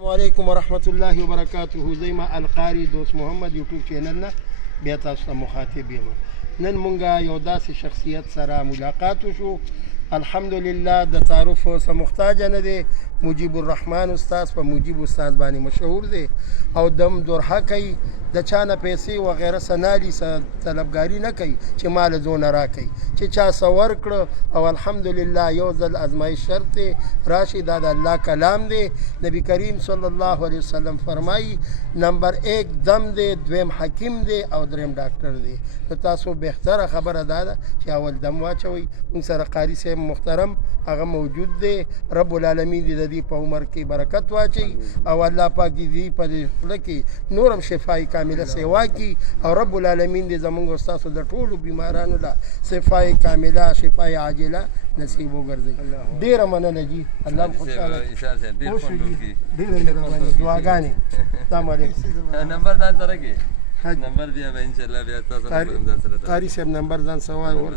السلام علیکم ورحمت الله وبرکاته. زیما القاری دوست محمد یوټیوب چینل نه بیا تاسو ته مخاطب یم. نن مونږه یو داسې شخصیت سره ملاقات وشو، الحمدلله د تعارف څخه محتاج نه دی. مجیب الرحمن استاد په مجیب استاد باندې مشهور دی او دم درحه کوي، د چا نه پیسې وغیره سنالي طلبګاري نه کوي چې مال زونه راکوي، چې چا څه ورکړه او الحمدلله یو ځل ازمایش شرط دی راشي. دا د الله کلام دی. نبی کریم صلی الله علیه وسلم فرمایي نمبر 1 دم دی، دویم حکیم دی او دریم ډاکټر دی. نو تاسو بهتره خبره دا ده چې اول دم واچوئ. موږ سره قاري صاحب محترم هغه موجود دی. رب العالمین دې د دې په عمر کې برکت واچي او الله پاک دې په دې خوله کې نورم شفای کامله سیوا کړي او رب العالمین دې زموږ ستاسو د ټولو بیمارانو له شفای کامله شفای عاجله نصیب وګرځي. ډېره مننه جي، الله مو خوشحاله ډېره مهرباني، دعاګانې. السلام علیکم. نمبر ځان سره کې نمبر بیا به ان شاء الله بیا تاسو سره قاری صاحب نمبر ځان سوال ور